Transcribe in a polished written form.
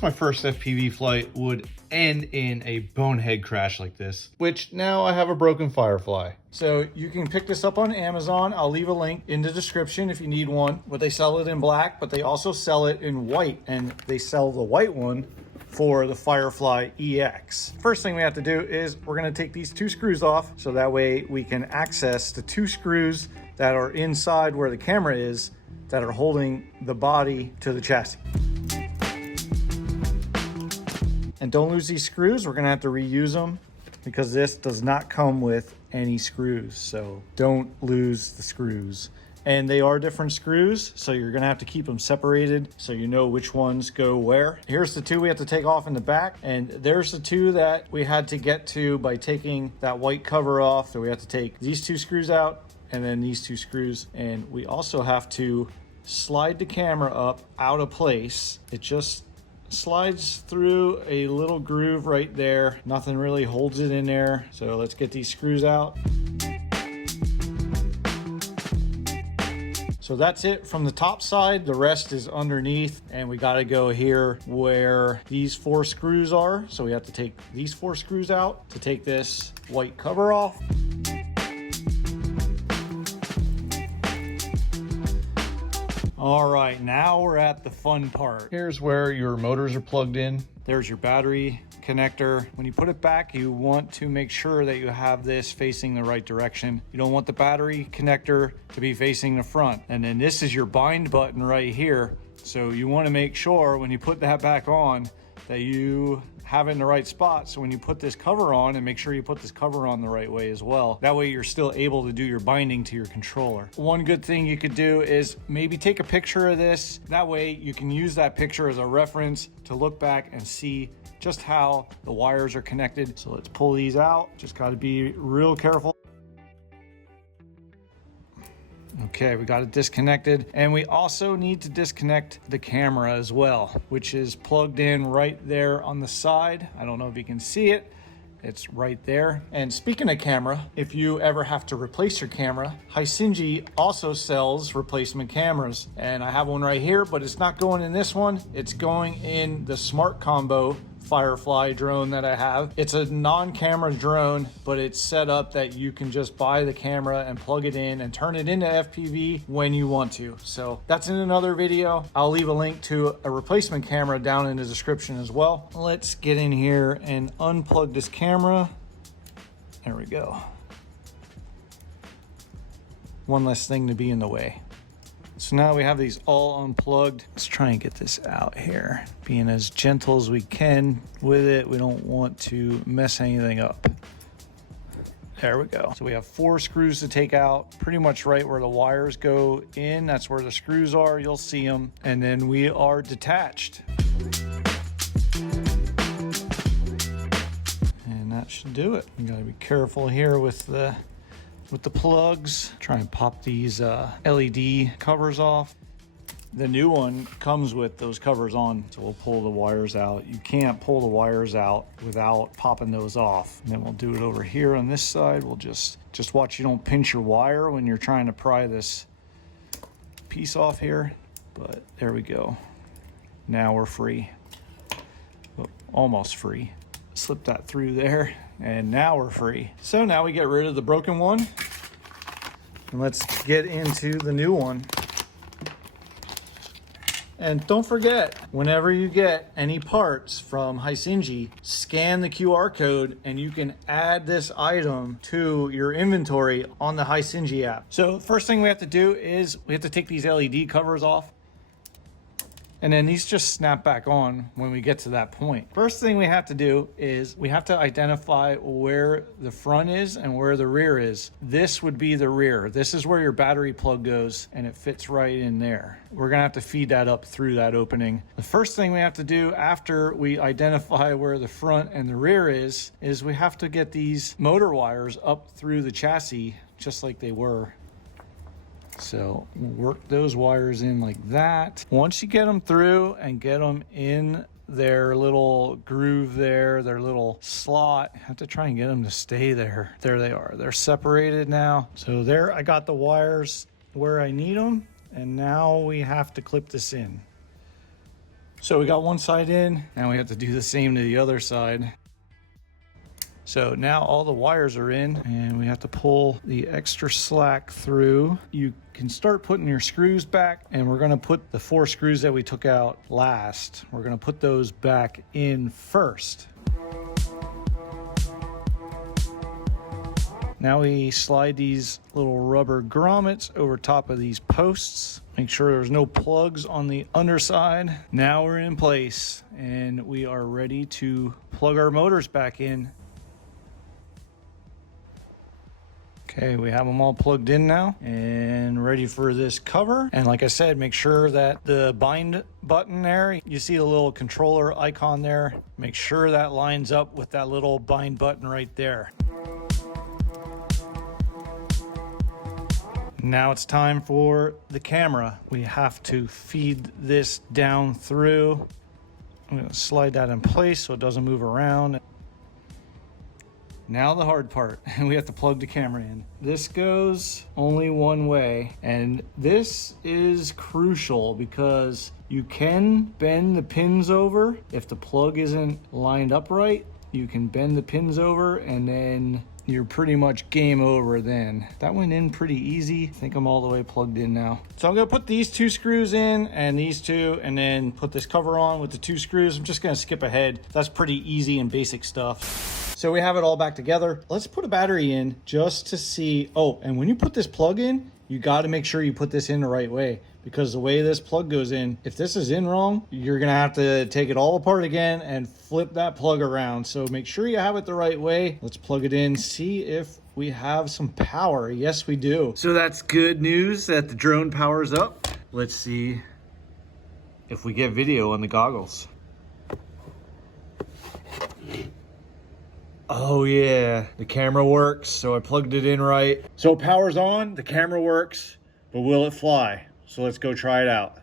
course, my first FPV flight would end in a bonehead crash like this, which now I have a broken Firefly. So you can pick this up on Amazon. I'll leave a link in the description if you need one. But they sell it in black, but they also sell it in white, and they sell the white one for the Firefly EX. First thing we have to do is we're gonna take these 2 screws off, so that way we can access the 2 screws that are inside where the camera is that are holding the body to the chassis. And don't lose these screws. We're gonna have to reuse them because this does not come with any screws. So don't lose the screws. And they are different screws, so you're gonna have to keep them separated so you know which ones go where. Here's the 2 we have to take off in the back, and there's the 2 that we had to get to by taking that white cover off. So we have to take these 2 screws out and then these 2 screws. And we also have to slide the camera up out of place. It just slides through a little groove right there. Nothing really holds it in there. So let's get these screws out. So that's it from the top side. The rest is underneath, and we got to go here where these 4 screws are. So we have to take these 4 screws out to take this white cover off. All right, now we're at the fun part. Here's where your motors are plugged in. There's your battery connector. When you put it back, you want to make sure that you have this facing the right direction. You don't want the battery connector to be facing the front. And then this is your bind button right here. So you want to make sure when you put that back on that you have it in the right spot. So when you put this cover on, and make sure you put this cover on the right way as well. That way you're still able to do your binding to your controller. One good thing you could do is maybe take a picture of this. That way you can use that picture as a reference to look back and see just how the wires are connected. So let's pull these out. Just got to be real careful. Okay, we got it disconnected, and we also need to disconnect the camera as well, which is plugged in right there on the side. I don't know if you can see it. It's right there. And speaking of camera, if you ever have to replace your camera, Hisingy also sells replacement cameras. And I have one right here, but it's not going in this one. It's going in the Smart Combo Firefly drone that I have. It's a non-camera drone, but it's set up that you can just buy the camera and plug it in and turn it into FPV when you want to. So that's in another video. I'll leave a link to a replacement camera down in the description as well. Let's get in here and unplug this camera. There we go. One less thing to be in the way. So now we have these all unplugged. Let's try and get this out here. Being as gentle as we can with it. We don't want to mess anything up. There we go. So we have 4 screws to take out, pretty much right where the wires go in. That's where the screws are. You'll see them. And then we are detached. And that should do it. You gotta be careful here with the plugs. Try and pop these LED covers off. The new one comes with those covers on, so we'll pull the wires out. You can't pull the wires out without popping those off. And then we'll do it over here on this side. We'll just watch you don't pinch your wire when you're trying to pry this piece off here. But there we go. Now we're free. Oh, almost free. Slip that through there, and now we're free. So now we get rid of the broken one, and let's get into the new one. And don't forget, whenever you get any parts from Hisingy, scan the QR code and you can add this item to your inventory on the Hisingy app. So first thing we have to do is we have to take these LED covers off. And then these just snap back on when we get to that point. First thing we have to do is we have to identify where the front is and where the rear is. This would be the rear. This is where your battery plug goes, and it fits right in there. We're gonna have to feed that up through that opening. The first thing we have to do after we identify where the front and the rear is we have to get these motor wires up through the chassis just like they were. So we'll work those wires in like that. Once you get them through and get them in their little groove there, their little slot, you have to try and get them to stay there. There they are. They're separated now. So there, I got the wires where I need them. And now we have to clip this in. So we got one side in, now we have to do the same to the other side. So now all the wires are in and we have to pull the extra slack through. You can start putting your screws back, and we're gonna put the 4 screws that we took out last. We're gonna put those back in first. Now we slide these little rubber grommets over top of these posts. Make sure there's no plugs on the underside. Now we're in place and we are ready to plug our motors back in. Okay, we have them all plugged in now and ready for this cover. And like I said, make sure that the bind button there, you see the little controller icon there, make sure that lines up with that little bind button right there. Now it's time for the camera. We have to feed this down through. I'm gonna slide that in place so it doesn't move around. Now the hard part, we have to plug the camera in. This goes only one way, and this is crucial because you can bend the pins over. If the plug isn't lined up right, you can bend the pins over and then you're pretty much game over then. That went in pretty easy. I think I'm all the way plugged in now. So I'm gonna put these 2 screws in and these 2, and then put this cover on with the 2 screws. I'm just gonna skip ahead. That's pretty easy and basic stuff. So we have it all back together. Let's put a battery in just to see. Oh, and when you put this plug in, you got to make sure you put this in the right way, because the way this plug goes in, if this is in wrong, you're going to have to take it all apart again and flip that plug around. So make sure you have it the right way. Let's plug it in, see if we have some power. Yes, we do. So that's good news that the drone powers up. Let's see if we get video on the goggles. Oh yeah, the camera works, so I plugged it in right. So power's on, the camera works, but will it fly? So let's go try it out.